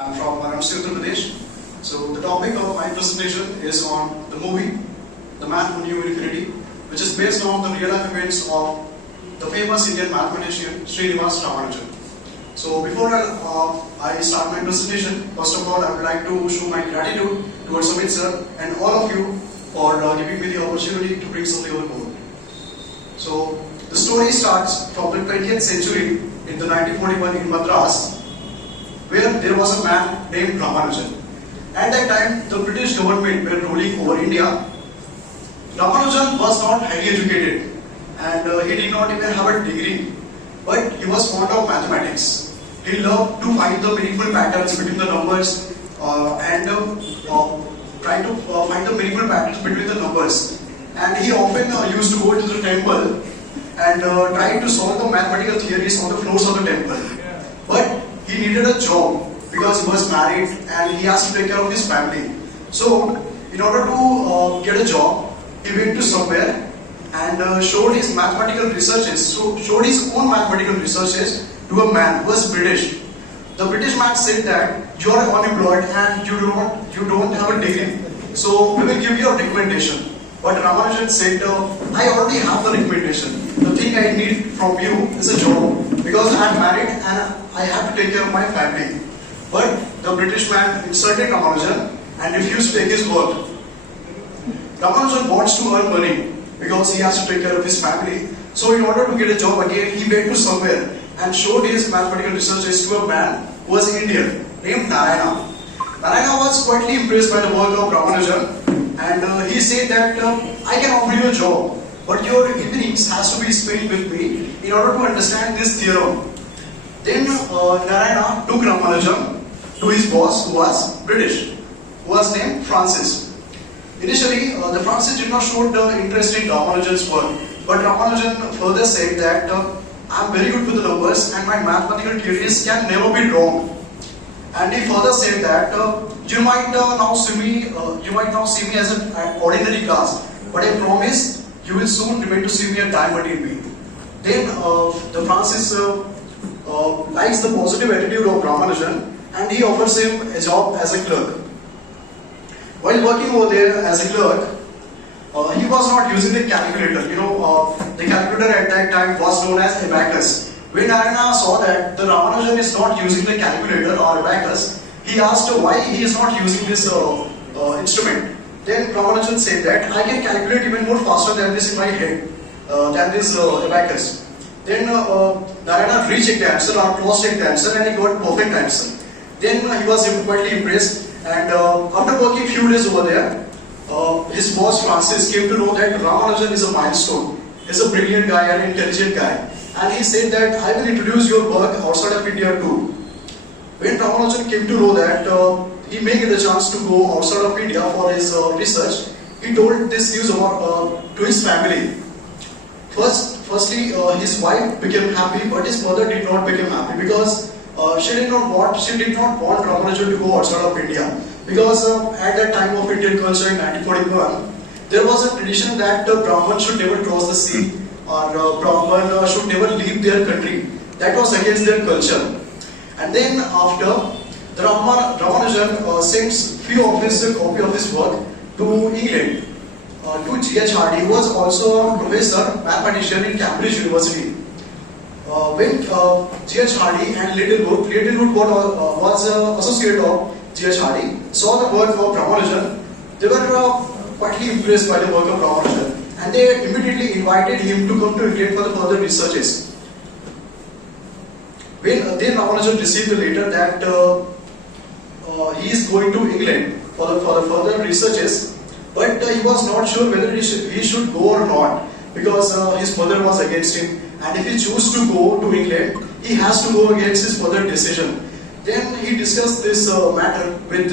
I'm from Varanasi, Uttar Pradesh. So the topic of my presentation is on the movie The Man Who Knew Infinity, which is based on the real life events of the famous Indian mathematician Srinivas Ramanujan. So before I start my presentation, first of all I would like to show my gratitude towards Amit sir and all of you for giving me the opportunity to bring something on board. So the story starts from the 20th century in the 1941 in Madras, where there was a man named Ramanujan. At that time, the British government were ruling over India. Ramanujan was not highly educated and he did not even have a degree, but he was fond of mathematics. He loved to find the meaningful patterns between the numbers and try to find the meaningful patterns between the numbers. And he often used to go to the temple and try to solve the mathematical theories on the floors of the temple. But he needed a job because he was married and he has to take care of his family. So, in order to get a job, he went to somewhere and showed his mathematical researches. So, showed his own mathematical researches to a man who was British. The British man said that you are unemployed and you don't have a degree. So, we will give you a recommendation. But Ramanujan said, I already have the recommendation. The thing I need from you is a job because I am married and I have to take care of my family. But the British man insulted Ramanujan and refused to take his work. Ramanujan wants to earn money because he has to take care of his family. So in order to get a job again, he went to somewhere and showed his mathematical researches to a man who was Indian named Narayana. Narayana was quietly impressed by the work of Ramanujan and he said that I can offer you a job, but your evenings has to be spent with me in order to understand this theorem. Then Narayana took Ramanujan to his boss who was British, who was named Francis. Initially, the Francis did not show the interest in Ramanujan's work, but Ramanujan further said that I am very good with the numbers and my mathematical theories can never be wrong. And he further said that you might now see me as an ordinary class, but I promise you will soon remain to see me a diamond in me. Then the Francis likes the positive attitude of Ramanujan and he offers him a job as a clerk. While working over there as a clerk, he was not using the calculator. The calculator at that time was known as abacus. When Narayana saw that the Ramanujan is not using the calculator or abacus, he asked why he is not using this instrument. Then Ramanujan said that I can calculate even more faster than this in my head, than this abacus. Then Narayana rechecked the answer or cross-checked the answer and he got perfect answer. Then he was quite impressed and after working few days over there, his boss Francis came to know that Ramanujan is a milestone. He is a brilliant guy and intelligent guy. And he said that I will introduce your work outside of India too. When Ramanujan came to know that he may get a chance to go outside of India for his research, he told this news about, to his family. Firstly, his wife became happy, but his mother did not become happy because she did not want Ramanujan to go outside of India. Because at that time of Indian culture in 1941, there was a tradition that Brahman should never cross the sea or Brahman should never leave their country. That was against their culture. And then after, the Ramanujan sends few of his copy of his work to England, to G.H. Hardy, who was also a professor, mathematician in Cambridge University. When G.H. Hardy and Littlewood was associate of G.H. Hardy, saw the work of Ramanujan, they were quietly impressed by the work of Ramanujan and they immediately invited him to come to England for the further researches. When then Ramanujan received the letter that he is going to England for the further researches, but he was not sure whether he should go or not because his mother was against him, and if he chose to go to England, he has to go against his mother's decision. Then he discussed this matter with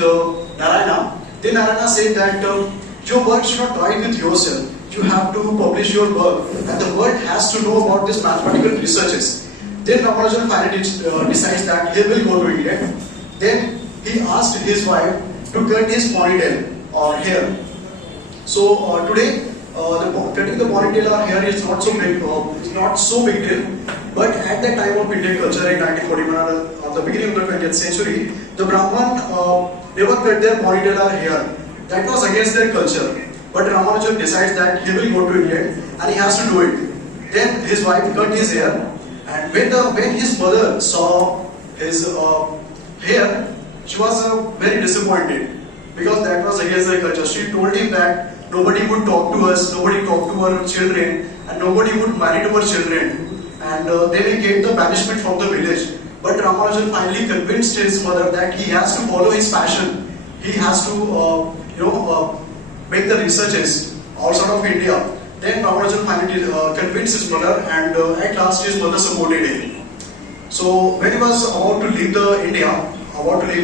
Narayana. Then Narayana said that your work should not die with yourself. You have to publish your work and the world has to know about this mathematical researches. Then Ramanujan finally decides that he will go to England. Then he asked his wife to cut his ponytail or hair. So today, cutting the ponytail or hair is not so big deal. But at the time of Indian culture in 1941 or the beginning of the 20th century, the Brahman never cut their ponytail or hair. That was against their culture. But Ramanujan decides that he will go to India and he has to do it. Then his wife cut his hair, and when his mother saw his hair, she was very disappointed because that was against their culture. She told him that nobody would talk to us, nobody talk to our children, and nobody would marry to our children. And they will get the banishment from the village. But Ramanujan finally convinced his mother that he has to follow his passion. He has to, make the researches outside of India. Then Ramanujan finally convinced his mother, and at last his mother supported him. So when he was about to leave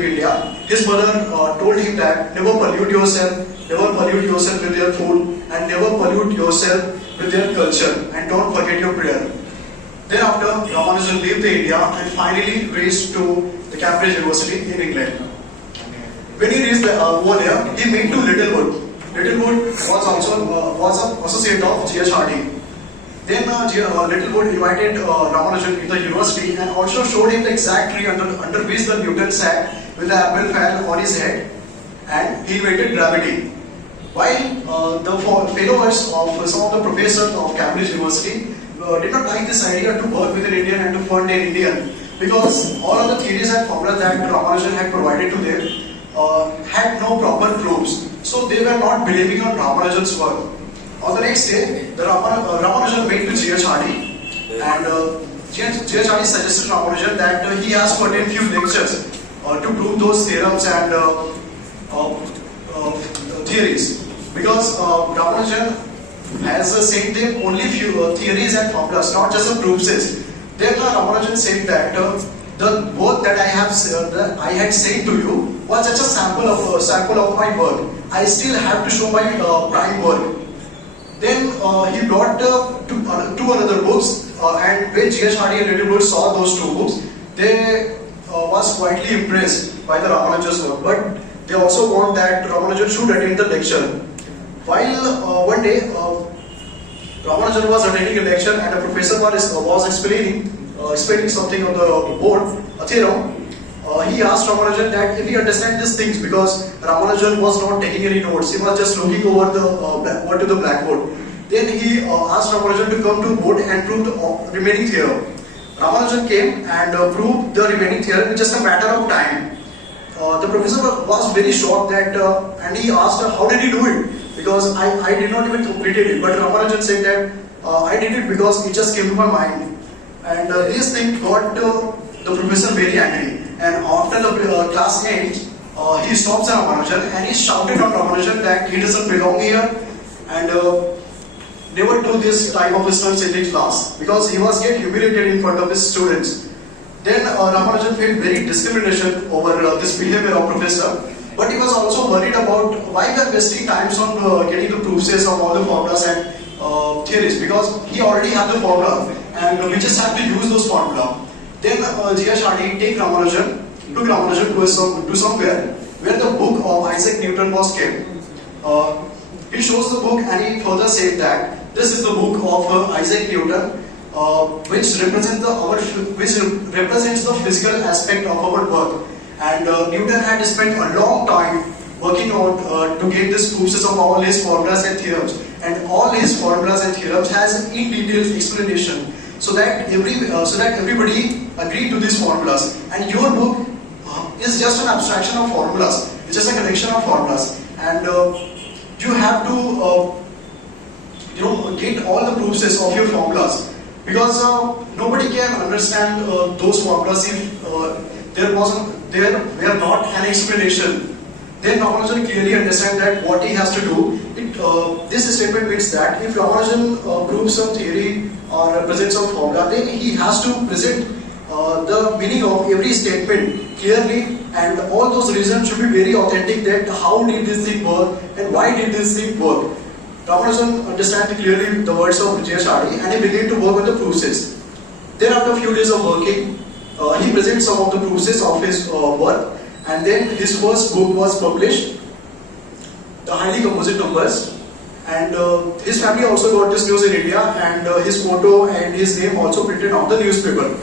India, his mother told him that never pollute yourself with your food, and never pollute yourself with their culture, and don't forget your prayer. Thereafter, Ramanujan left India and finally reached to the Cambridge University in England. When he reached over there, he met to Littlewood. Littlewood was also was an associate of G.H. Hardy. Then Littlewood invited Ramanujan in the university and also showed him the exact tree under which the Newton sat with the apple fell on his head, and he invented gravity. While the followers of some of the professors of Cambridge University did not like this idea to work with an Indian and to fund an Indian, because all of the theories and formulas that Ramanujan had provided to them had no proper proofs. So they were not believing on Ramanujan's work. On the next day, Ramanujan went to G.H. Hardy, and G.H. Hardy suggested Ramanujan that he has to attend few lectures to prove those theorems and theories, because Ramanujan has said them only few theories and formulas, not just the proofs. Then Ramanujan said that the work that I had said to you was just a sample of my work. I still have to show my prime work. Then he brought two other books, and when G.H. Hardy and Littlewood saw those two books, they was quietly impressed by the Ramanujan's work. But they also want that Ramanujan should attend the lecture. While one day Ramanujan was attending a lecture and a professor was explaining something on the board, a theorem, he asked Ramanujan that if he understands these things, because Ramanujan was not taking any notes, he was just looking over to the blackboard. Then he asked Ramanujan to come to the board and prove the remaining theorem. Ramanujan came and proved the remaining theorem in just a matter of time. The professor was very shocked that, and he asked her, how did he do it? Because I did not even complete it. But Ramanujan said that I did it because it just came to my mind. And this thing got the professor very angry. And after the class ends, he stops Ramanujan and he shouted on Ramanujan that he doesn't belong here and never do this type of stunts in the class, because he was getting humiliated in front of his students. Then Ramanujan felt very discrimination over this behavior of professor, but he was also worried about why we are wasting times on getting the proofs of all the formulas and theories, because he already had the formula and we just have to use those formula. Then G.H. Hardy took Ramanujan to somewhere where the book of Isaac Newton was kept. He shows the book and he further said that this is the book of Isaac Newton, which represents the physical aspect of our work. And Newton had spent a long time working on to get the proofs of all his formulas and theorems. And all his formulas and theorems has in detailed explanation, so that everybody agreed to these formulas. And your book is just an abstraction of formulas. It's just a collection of formulas, and you have to get all the proofs of your formulas, because nobody can understand those formulas if there were not an explanation. Then Ramanujan clearly understands that what he has to do. This statement means that if Ramanujan proves some theory or presents some formula, then he has to present the meaning of every statement clearly, and all those reasons should be very authentic, that how did this thing work and why did this thing work. Ramanujan understands clearly the words of G.H. Hardy and he began to work on the proofs. Then after a few days of working, he presents some of the proofs of his work, and then his first book was published, The Highly Composite Numbers. And his family also got this news in India, and his photo and his name also printed on the newspaper.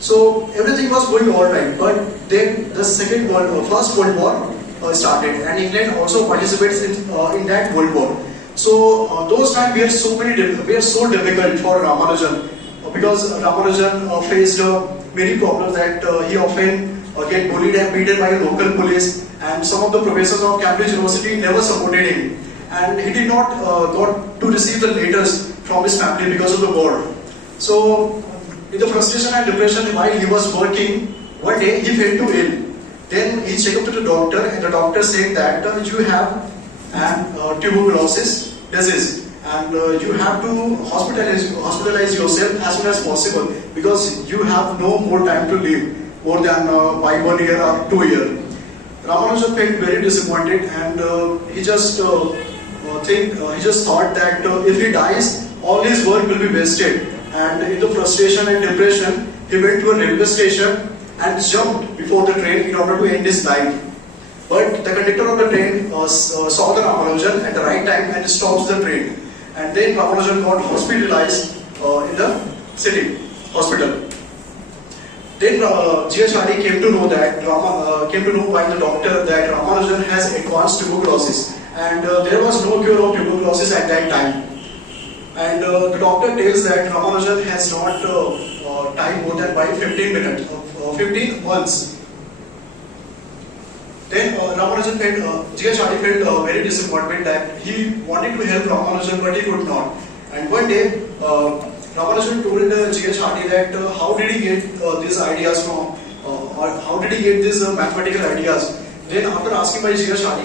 So everything was going all right, but then the First World War started, and England also participates in that World War. So those times were so difficult for Ramanujan, because Ramanujan faced many problems that he often get bullied and beaten by local police, and some of the professors of Cambridge University never supported him, and he did not got to receive the letters from his family because of the war. So in the frustration and depression while he was working, one day he fell too ill. Then he checked up to the doctor, and the doctor said that you have an tuberculosis disease, and you have to hospitalize yourself as soon as possible, because you have no more time to live, more than by 1 year or 2 years. Ramanujan felt very disappointed, and he just thought that if he dies, all his work will be wasted. And in the frustration and depression, he went to a railway station and jumped before the train in order to end his life. But the conductor of the train saw the Ramanujan at the right time and stops the train. And then Ramanujan got hospitalized in the city hospital. Then G.H. Hardy came to know by the doctor that Ramanujan has advanced tuberculosis, and there was no cure of tuberculosis at that time. And the doctor tells that Ramanujan has not died more than by 15 months. Then G.H. Hardy felt very disappointed that he wanted to help Ramanujan, but he could not. And one day, Ramanujan told G.H. Hardy that how did he get these ideas from, or how did he get these mathematical ideas. Then after asking by G.H. Hardy,